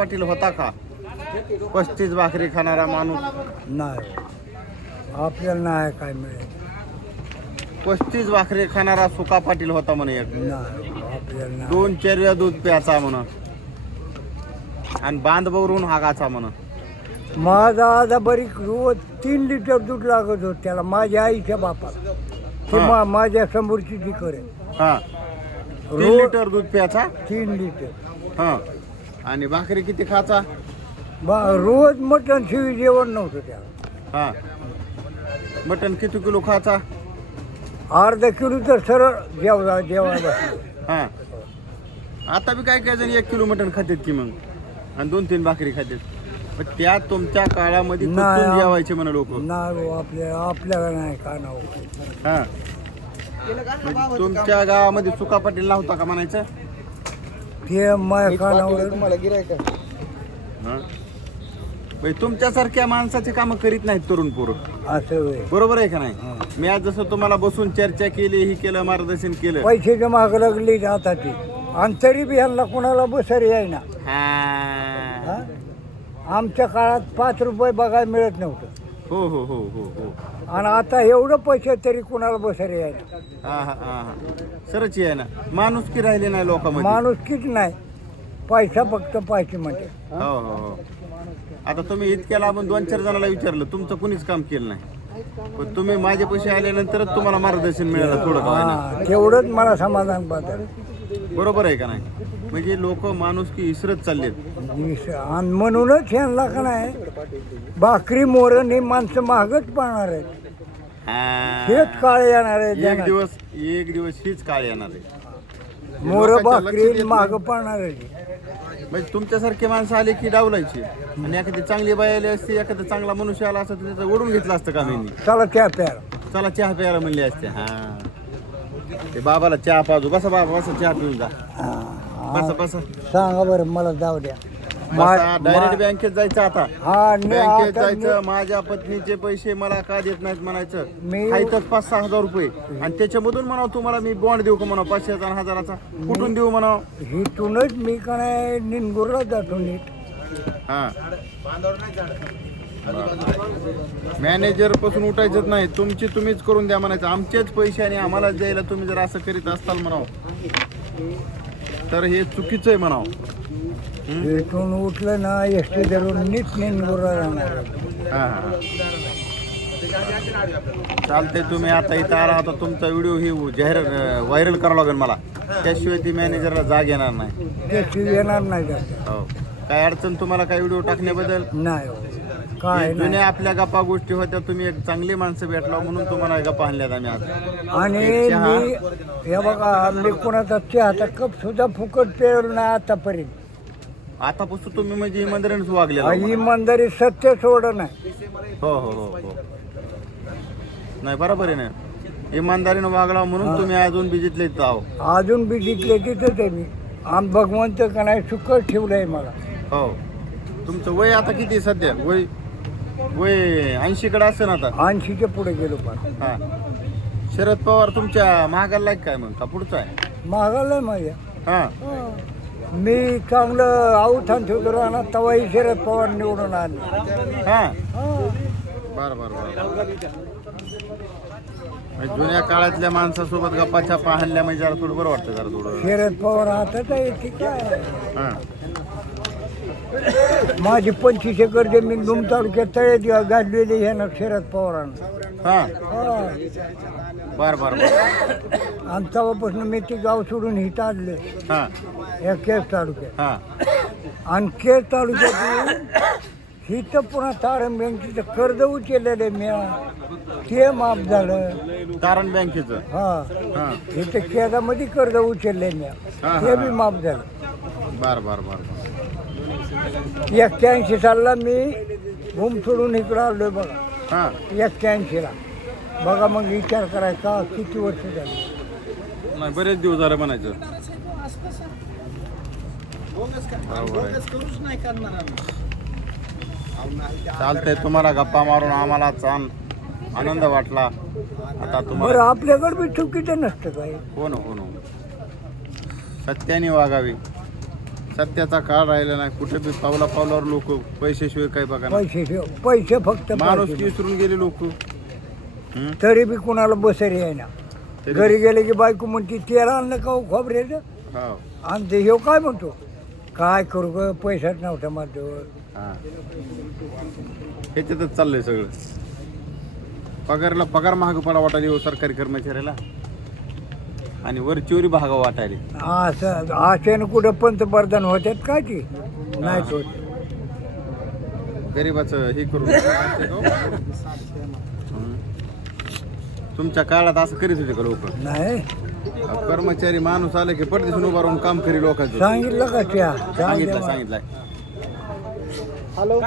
पाटील होता का? पस्तीस भाकरी खाणारा माणूस. नाही. आपल्याला नाही काय मिळेल. पस्तीस भाकरी खाणारा सुका पाटील होता म्हणे एक. नाही आपल्याला नाही. दोन चर्या दूध प्याचा म्हण. आणि बांध बवरून हागाचा म्हण. माझा आजा बरी रोज तीन लिटर दूध लागत होत त्याला. माझ्या आईच्या बापाला. ती हा. मा माझ्या समोरची ती करेल हा. तीन रोज लिटर दूध प्याचा? तीन लिटर. हा. आणि भाकरी किती खाचा बा रोज मटण शिवी जेवण नव्हतं त्याला. हा. मटन किती किलो खाचा अर्धा किलो तर सरळ जेवला जेवायला हा. आता बी काय काय जण एक किलो मटन खातात की मग. आणि दोन तीन भाकरी खातात. पण त्या तुमच्या काळामध्ये नाही, कुठून आ- जेवायचे म्हणा लोक? नाही हो, आपल्या आपल्याला नाही का नाव? हा. म्हणजे तुमच्या गावामध्ये सुका पाटील नव्हता का म्हणायचं? ते माय कानावर हा. म्हणजे तुमच्यासारख्या माणसाचे कामं करीत नाहीत तरुण पोरं. असं होय. बरोबर आहे का हा. नाही मी आज जसं तुम्हाला बसून चर्चा केली ही केलं मार्गदर्शन केलं. पैशाच्या माग लागली आता ती. आणि तरी बी ह्यांना कोणाला बसर ना. हा. आमच्या काळात पाच रुपये बघायला मिळत नव्हतं. हो हो हो हो हो. आणि आता एवढं पैसे तरी कोणाला बसर यायना हा हा हा हा. सरच आहे ना. माणूस की राहिले नाही लोकांमध्ये. माणूस किती नाही. पैसा फक्त पाहिजे म्हणते हो हो हो. आता तुम्ही इतक्याला आपण दोन चार जणांना विचारलं तुमचं कुणीच काम केलं नाही. पण तुम्ही माझे पैसे आल्यानंतरच तुम्हाला मार्गदर्शन मिळालं थोडं का होईना. हा, तेवढंच मला समाधान पाहतं बरोबर आहे का नाही? म्हणजे लोक माणूस की इसरत चाललेत. आणि म्हणूनच ह्यांना का नाही भाकरी मोरण ही माणसं महागच पाहणार आहेत. हा. हेच काळे येणार एक दिवस एक दिवस हीच काळ येणार आहे मोर लोकांच्या लक्षात भाकरी येत माग नाही. पाहणार आहे म्हणजे तुमच्यासारखे माणसं आले की डावलायची. आणि एखादी चांगली बाई आली असती एखादा चांगला मनुष्य आला असता तर त्याचं ओढून घेतलं असतं का मी चला त्या प्यार चला चहा प्यायला म्हणले असते. हा. ते बाबाला चहा पाजू. बसा बाबा बसा चहा पिऊन जा. बसा बसा. सांगा बरं मला जाऊ द्या. डायरेक्ट बँकेत जायचं आता. हा बँकेत आता जायचं माझ्या पत्नीचे पैसे मला का देत नाहीत म्हणायचं? मी- खायचंच पाच सहा हजार रुपये. आणि त्याच्यामधून म्हणावं तुम्हाला मी बॉन्ड देऊ का म्हणावं? पाचशे हजार हजाराचा. कुठून देऊ म्हणावं? मी- इथूनच मी का नाही निनगुरला जातो नीट. हा. मॅनेजरपासून उठायचंच नाही. तुमची तुम्हीच करून द्या म्हणायचं. आमचेच पैसे आणि आम्हाला द्यायला तुम्ही जर असं करीत असताल म्हणावं. तर हे चुकीचं आहे म्हणावं. इथून उठलं ना एस टी धरून नीट राहणार. हा हा. चालते तुम्ही आता इथं आला होता तुमचा व्हिडिओ ही जाहीर व्हायरल करावा लागेल मला. त्याशिवाय ती मॅनेजरला जाग येणार नाही. ते येणार नाही जास्त हो. काय अडचण तुम्हाला काय व्हिडिओ टाकण्याबद्दल? नाही हो. काय नाही जुन्या आपल्या गप्पा गोष्टी होत्या तुम्ही एक चांगली माणसं भेटला म्हणून तुम्हाला गप्पा आणल्यात आम्ही आज. आणि. मी हे बघा मी कोणाचा चहाचा कप सुद्धा फुकट पेरलो नाही आतापर्यंत. आतापासून तुम्ही म्हणजे इमानदारीनेच वागलेला हा, इमानदारी सत्य सोड नाही. हो हो हो हो. नाही बरोबर आहे ना. इमानदारीनं वागला म्हणून तुम्ही अजून बिजितले आहो. अजून बी जिंकले तिथंच आहे मी. आम भगवंत का नाही सुखच ठेवलंय मला. हो. तुमचं वय आता किती आहे सध्या? वय वय ऐंशी कडे असेल आता. ऐंशीच्या पुढे गेलो पण. हा. शरद पवार तुमच्या महागाला काय का पुढचा आहे? महागालय माझ्या. हा. मी चांगलं आऊथान ठेवतो राहणार तवाही शरद पवार निवडून आले. हा. हा. बर बर. बर जुन्या काळातल्या माणसासोबत गप्पा छापा हल्ल्या म्हणजे जरा थोडं बरं वाटतं जरा थोडं. शरद पवार हातात आहे की काय हा. माझी पंचवीस एकर जमीन दुम तालुक्यात तळे गाडलेली आहे ना शरद पवारांना. हा. हा. बर बर बर. आणि तेव्हापासून मी ते गाव सोडून इथं आणले हा. या केस तालुक्यात. हा. आणि केस तालुक्यात इथं पुन्हा तारण बँकेचं कर्ज उचललेलं आहे मी. ते माफ झालं. तारण बँकेचं? हा. हा. इथं केदामध्ये कर्ज उचलले मी. हा, ते. बी माफ झालं. बर बर बर. एक्क्याऐंशी सालला मी घुम सोडून इकडं आलोय बघा. हा. एक्क्याऐंशीला. बघा मग विचार करायचा किती वर्ष झाली? नाही बरेच दिवस झाले म्हणायचं. चालतंय तुम्हाला गप्पा मारून आम्हाला छान आनंद वाटला. आता बरं तुम्हाला आपल्याकडे बी चुकीचं नसतं काय हो ना हो ना. सत्याने वागावी. सत्याचा काळ राहिला नाही. कुठे बी पावला पावलावर लोक पैशाशिवाय काय बघा ना. पैसे ठेव पैसे फक्त माणूस पाहिजे. विसरून गेले लोक. तरी बी कुणाला बसरी आहे ना. घरी गेले की बायको म्हणते तेल आणलं का हो खोबऱ्याचं हा. आणि ते ह्यो काय म्हणतो? काय करू ग पैसाच नव्हता माझ्याजवळ. हा. ह्याच्यातच चाललंय सगळं. पगारला पगार महाग पडा वाटायला हो सरकारी कर्मचाऱ्याला. आणि वरचीवरी भागा वाटायला असं आशेनं कुठं पंतप्रधान होत्यात काय ते? नाही होत. गरीबाचं हे करून हं. तुमच्या काळात असं करीत होते का लोक? नाही. कर्मचारी माणूस आले की पडदेसून उभा राहून काम करी लोकांचं. सांगितलं का त्या? सांगितलं सांगितलं सांगितलं. हॅलो.